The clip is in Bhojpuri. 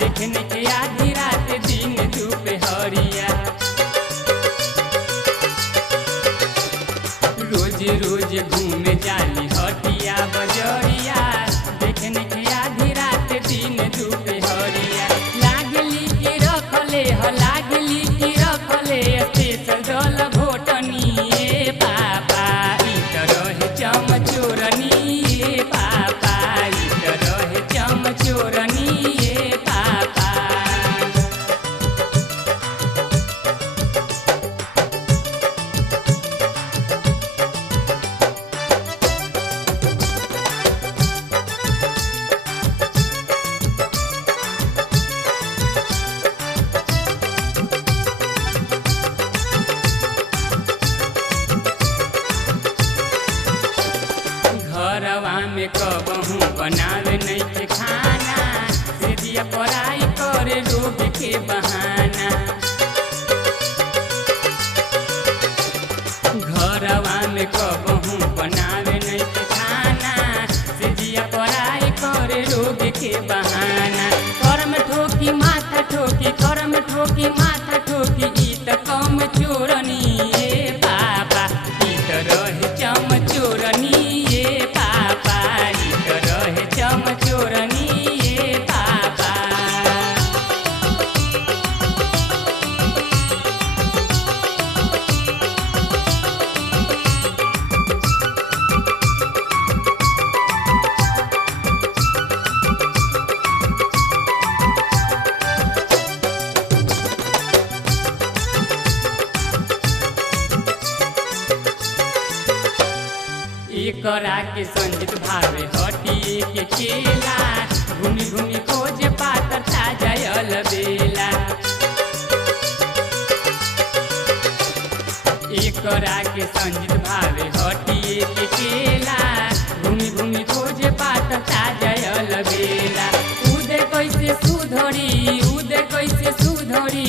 देखने के आधी रात दिन दुपहरिया। रोज रोज घूमे जाली हटिया बजरिया, देखने के आधी रात दिन दुपहरिया। लागली के रखले ह लागली के रखले स्पेशल दल घोटनी ए पापा ई तरह चमचोरनी ए पापा ई तरह चमचोरनी ए पापा। घरवा में कबहू बनावे नहीं के खाना, से दिया पढ़ाई करे रोग के बहाना। घरवा में कबहू बनावे नहीं के खाना, से दिया पढ़ाई करे रोग के बहाना। कर्म ठोकी माथा ठोकी, कर्म ठोकी माथा ठोकी, ई त कम चोरनी ए पापा ई तरह चमचोरनी ए पापा ई तरह चमचोरनी ए पापा। एकरा के संजित भावे हटिए के केला, घूमी घूमी खोज पातर ताजा अलबेला। एकरा के संजित भावे हटिए के केला, घूमी घूमी खोज पातर ताजा अलबेला। उदे कैसे सुधरी उदे कैसे सुधरी